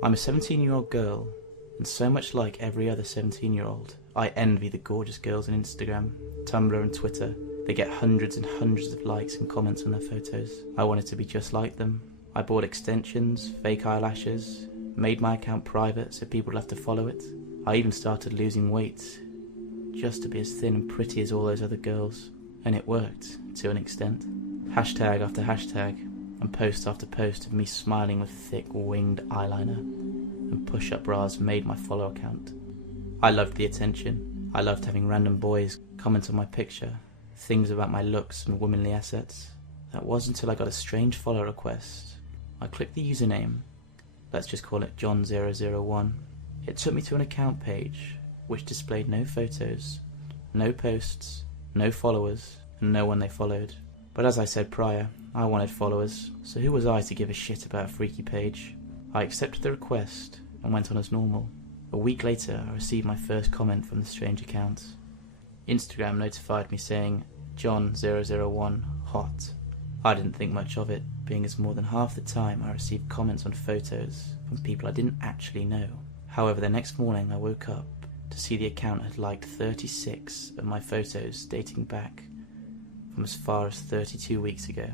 I'm a 17-year-old girl, and so much like every other 17-year-old, I envy the gorgeous girls on Instagram, Tumblr and Twitter. They get hundreds and hundreds of likes and comments on their photos. I wanted to be just like them. I bought extensions, fake eyelashes, made my account private so people would have to follow it. I even started losing weight, just to be as thin and pretty as all those other girls. And it worked, to an extent. Hashtag after hashtag, and post after post of me smiling with thick winged eyeliner and push-up bras made my follow count. I loved the attention. I loved having random boys comment on my picture, things about my looks and womanly assets. That was until I got a strange follow request. I clicked the username, let's just call it John001. It took me to an account page which displayed no photos, no posts, no followers, and no one they followed. But as I said prior, I wanted followers, so who was I to give a shit about a freaky page? I accepted the request and went on as normal. A week later, I received my first comment from the strange account. Instagram notified me saying, John001 hot. I didn't think much of it, being as more than half the time I received comments on photos from people I didn't actually know. However, the next morning I woke up to see the account had liked 36 of my photos dating back from as far as 32 weeks ago.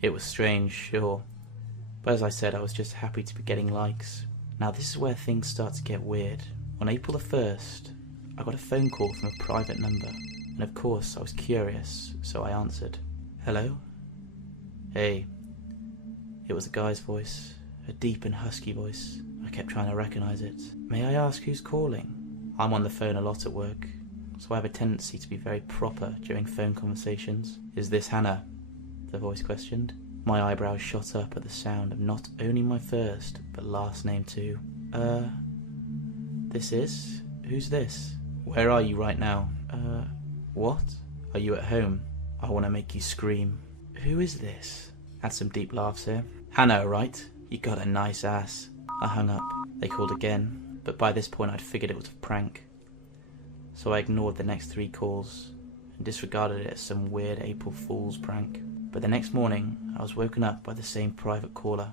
It was strange, sure, but as I said, I was just happy to be getting likes. Now this is where things start to get weird. On April the 1st, I got a phone call from a private number, and of course I was curious, so I answered. Hello? Hey. It was a guy's voice, a deep and husky voice. I kept trying to recognize it. May I ask who's calling? I'm on the phone a lot at work, so I have a tendency to be very proper during phone conversations. Is this Hannah? The voice questioned. My eyebrows shot up at the sound of not only my first, but last name too. This is? Who's this? Where are you right now? What? Are you at home? I want to make you scream. Who is this? Had some deep laughs here. Hannah, right? You got a nice ass. I hung up. They called again, but by this point I'd figured it was a prank. So I ignored the next 3 calls and disregarded it as some weird April Fool's prank. But the next morning, I was woken up by the same private caller.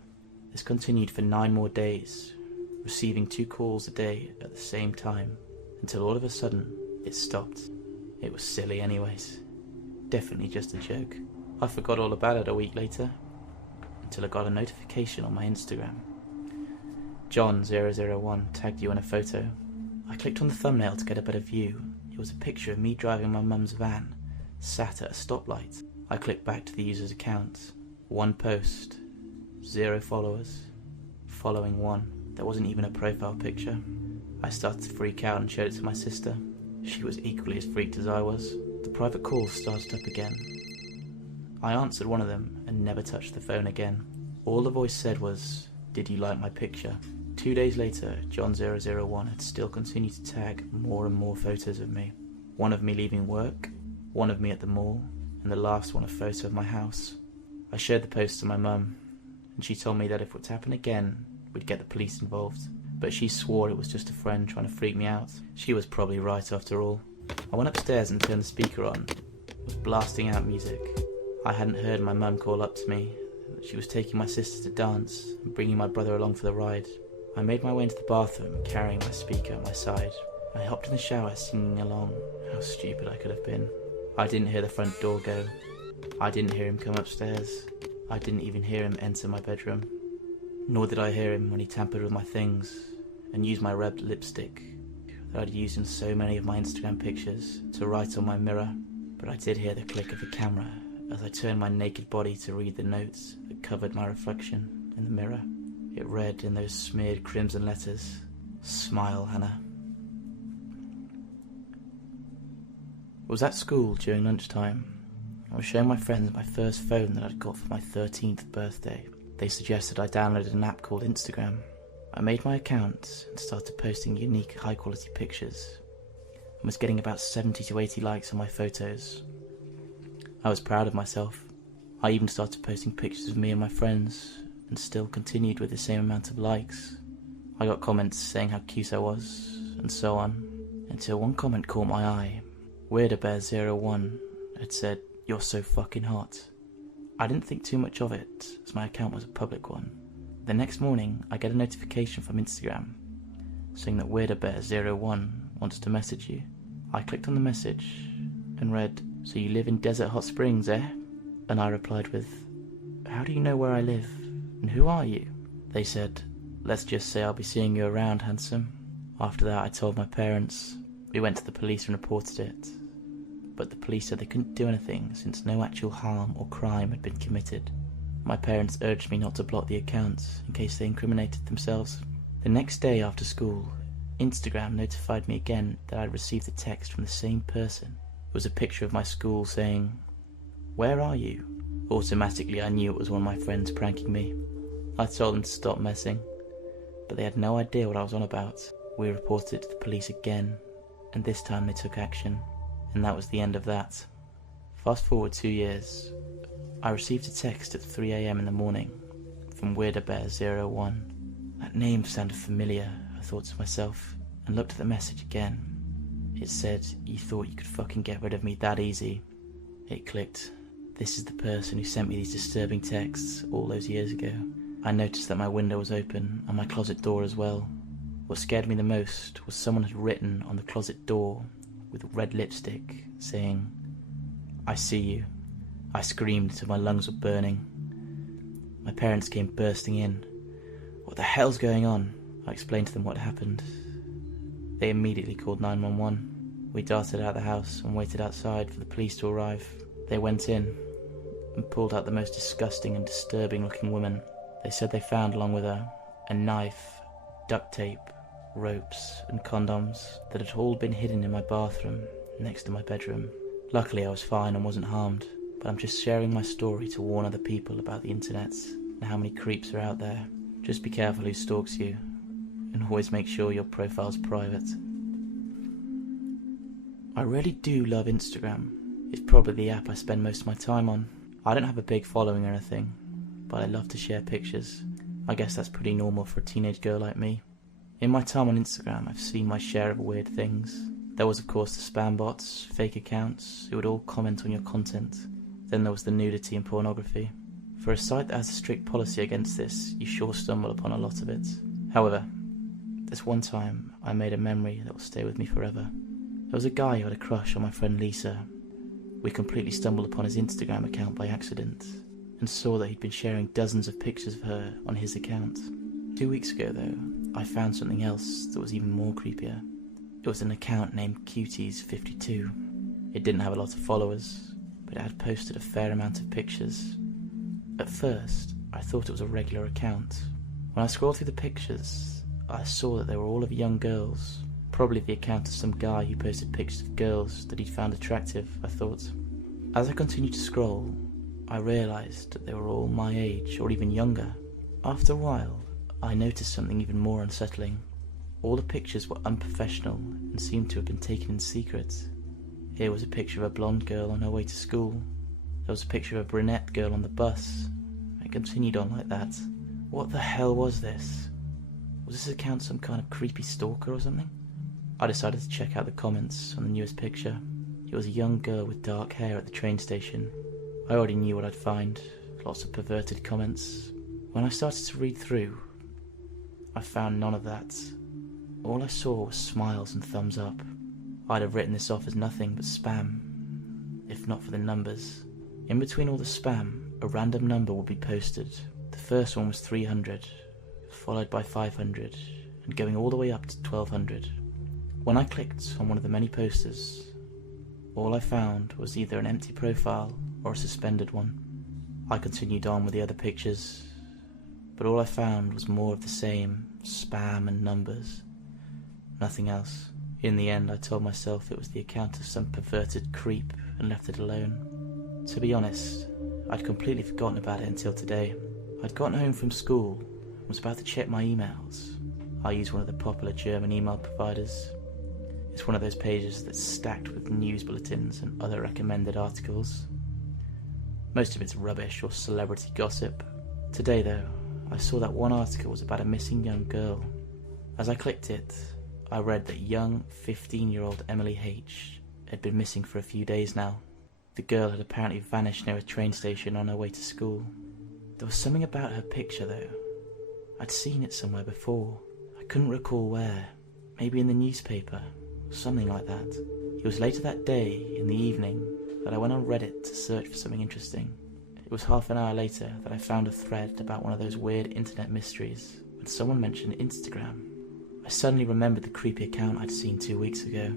This continued for 9 more days, receiving 2 calls a day at the same time, until all of a sudden, it stopped. It was silly anyways. Definitely just a joke. I forgot all about it a week later, until I got a notification on my Instagram. John001 tagged you in a photo. I clicked on the thumbnail to get a better view. It was a picture of me driving my mum's van, sat at a stoplight. I clicked back to the user's account. 1 post, 0 followers, following 1. There wasn't even a profile picture. I started to freak out and showed it to my sister. She was equally as freaked as I was. The private calls started up again. I answered one of them and never touched the phone again. All the voice said was, "Did you like my picture?" 2 days later, John001 had still continued to tag more and more photos of me. One of me leaving work, one of me at the mall, and the last one a photo of my house. I showed the post to my mum, and she told me that if it were to happen again, we'd get the police involved. But she swore it was just a friend trying to freak me out. She was probably right after all. I went upstairs and turned the speaker on. It was blasting out music. I hadn't heard my mum call up to me that she was taking my sister to dance and bringing my brother along for the ride. I made my way into the bathroom, carrying my speaker at my side. I hopped in the shower singing along. How stupid I could have been. I didn't hear the front door go. I didn't hear him come upstairs. I didn't even hear him enter my bedroom. Nor did I hear him when he tampered with my things and used my red lipstick that I'd used in so many of my Instagram pictures to write on my mirror. But I did hear the click of the camera as I turned my naked body to read the notes that covered my reflection in the mirror. It read in those smeared crimson letters, "Smile, Hannah." It was at school during lunchtime. I was showing my friends my first phone that I'd got for my 13th birthday. They suggested I downloaded an app called Instagram. I made my account and started posting unique, high-quality pictures, and was getting about 70 to 80 likes on my photos. I was proud of myself. I even started posting pictures of me and my friends, and still continued with the same amount of likes. I got comments saying how cute I was, and so on, until one comment caught my eye. WeirderBear01 had said, "You're so fucking hot." I didn't think too much of it, as my account was a public one, The next morning, I get a notification from Instagram saying that WeirderBear01 wants to message you. I clicked on the message and read, "So you live in Desert Hot Springs, eh?" And I replied with, "How do you know where I live? And who are you?" They said, "Let's just say I'll be seeing you around, handsome." After that, I told my parents. We went to the police and reported it. But the police said they couldn't do anything since no actual harm or crime had been committed. My parents urged me not to block the accounts in case they incriminated themselves. The next day after school, Instagram notified me again that I'd received a text from the same person. It was a picture of my school saying, "Where are you?" Automatically I knew it was one of my friends pranking me. I told them to stop messing, but they had no idea what I was on about. We reported it to the police again, and this time they took action, and that was the end of that. Fast forward 2 years, I received a text at 3 AM in the morning from WeirderBear01. That name sounded familiar, I thought to myself, and looked at the message again. It said, "You thought you could fucking get rid of me that easy." It clicked. This is the person who sent me these disturbing texts all those years ago. I noticed that my window was open and my closet door as well. What scared me the most was someone had written on the closet door with red lipstick saying, "I see you." I screamed until my lungs were burning. My parents came bursting in. "What the hell's going on?" I explained to them what happened. They immediately called 911. We darted out of the house and waited outside for the police to arrive. They went in and pulled out the most disgusting and disturbing looking woman. They said they found along with her a knife, duct tape, ropes and condoms that had all been hidden in my bathroom next to my bedroom. Luckily I was fine and wasn't harmed, but I'm just sharing my story to warn other people about the internet and how many creeps are out there. Just be careful who stalks you, and always make sure your profile's private. I really do love Instagram. It's probably the app I spend most of my time on. I don't have a big following or anything, but I love to share pictures. I guess that's pretty normal for a teenage girl like me. In my time on Instagram, I've seen my share of weird things. There was of course the spam bots, fake accounts, who would all comment on your content. Then there was the nudity and pornography. For a site that has a strict policy against this, you sure stumble upon a lot of it. However, this one time I made a memory that will stay with me forever. There was a guy who had a crush on my friend Lisa. We completely stumbled upon his Instagram account by accident, and saw that he'd been sharing dozens of pictures of her on his account. 2 weeks ago though, I found something else that was even more creepier. It was an account named Cuties52. It didn't have a lot of followers, but it had posted a fair amount of pictures. At first, I thought it was a regular account. When I scrolled through the pictures, I saw that they were all of young girls. Probably the account of some guy who posted pictures of girls that he'd found attractive, I thought. As I continued to scroll, I realised that they were all my age or even younger. After a while, I noticed something even more unsettling. All the pictures were unprofessional and seemed to have been taken in secret. Here was a picture of a blonde girl on her way to school. There was a picture of a brunette girl on the bus. It continued on like that. What the hell was this? Was this account some kind of creepy stalker or something? I decided to check out the comments on the newest picture. It was a young girl with dark hair at the train station. I already knew what I'd find. Lots of perverted comments. When I started to read through, I found none of that. All I saw was smiles and thumbs up. I'd have written this off as nothing but spam, if not for the numbers. In between all the spam, a random number would be posted. The first one was 300, followed by 500, and going all the way up to 1200. When I clicked on one of the many posters, all I found was either an empty profile or a suspended one. I continued on with the other pictures, but all I found was more of the same spam and numbers. Nothing else. In the end, I told myself it was the account of some perverted creep and left it alone. To be honest, I'd completely forgotten about it until today. I'd gotten home from school and was about to check my emails. I use one of the popular German email providers. It's one of those pages that's stacked with news bulletins and other recommended articles. Most of it's rubbish or celebrity gossip. Today though, I saw that one article was about a missing young girl. As I clicked it, I read that young 15-year-old Emily H. had been missing for a few days now. The girl had apparently vanished near a train station on her way to school. There was something about her picture though. I'd seen it somewhere before. I couldn't recall where. Maybe in the newspaper, or something like that. It was later that day, in the evening, that I went on Reddit to search for something interesting. It was half an hour later that I found a thread about one of those weird internet mysteries when someone mentioned Instagram. I suddenly remembered the creepy account I'd seen 2 weeks ago.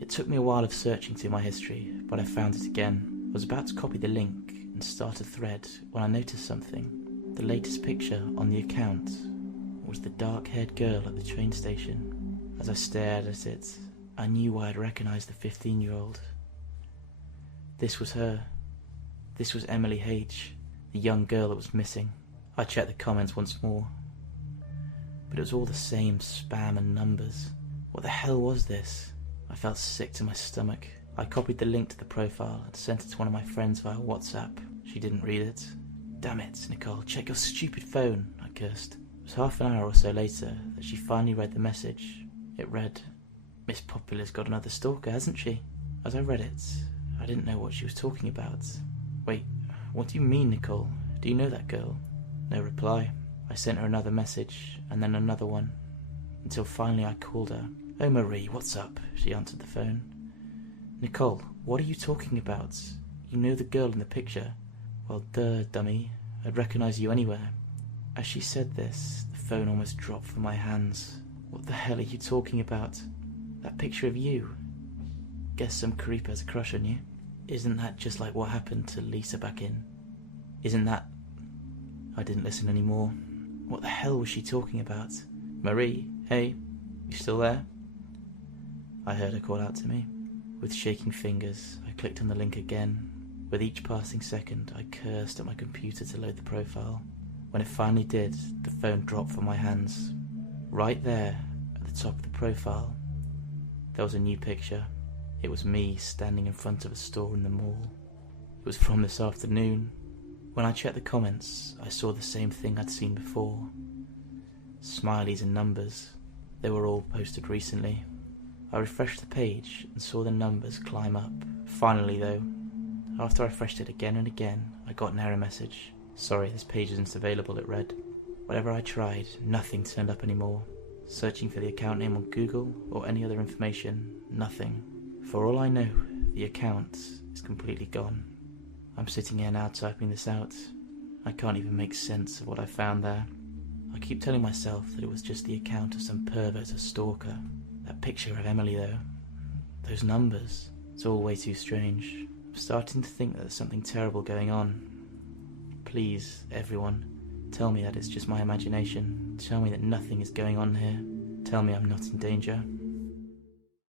It took me a while of searching through my history, but I found it again. I was about to copy the link and start a thread when I noticed something. The latest picture on the account was the dark-haired girl at the train station. As I stared at it, I knew why I'd recognised the 15-year-old. This was her. This was Emily H., the young girl that was missing. I checked the comments once more, but it was all the same spam and numbers. What the hell was this? I felt sick to my stomach. I copied the link to the profile and sent it to one of my friends via WhatsApp. She didn't read it. Damn it, Nicole, check your stupid phone, I cursed. It was half an hour or so later that she finally read the message. It read, "Miss Popular's got another stalker, hasn't she?" As I read it, I didn't know what she was talking about. Wait, what do you mean, Nicole? Do you know that girl? No reply. I sent her another message, and then another one, until finally I called her. "Oh, Marie, what's up?" She answered the phone. "Nicole, what are you talking about? You know the girl in the picture." "Well, duh, dummy. I'd recognise you anywhere." As she said this, the phone almost dropped from my hands. "What the hell are you talking about? That picture of you? Guess some creep has a crush on you. Isn't that just like what happened to Lisa back in? Isn't that..." I didn't listen anymore. What the hell was she talking about? "Marie, hey, you still there?" I heard her call out to me. With shaking fingers, I clicked on the link again. With each passing second, I cursed at my computer to load the profile. When it finally did, the phone dropped from my hands. Right there, at the top of the profile, there was a new picture. It was me standing in front of a store in the mall. It was from this afternoon. When I checked the comments, I saw the same thing I'd seen before. Smileys and numbers. They were all posted recently. I refreshed the page and saw the numbers climb up. Finally though, after I refreshed it again and again, I got an error message. "Sorry, this page isn't available," it read. Whatever I tried, nothing turned up anymore. Searching for the account name on Google or any other information, nothing. For all I know, the account is completely gone. I'm sitting here now typing this out. I can't even make sense of what I found there. I keep telling myself that it was just the account of some pervert or stalker. That picture of Emily though, those numbers, it's all way too strange. I'm starting to think that there's something terrible going on. Please, everyone, tell me that it's just my imagination. Tell me that nothing is going on here. Tell me I'm not in danger.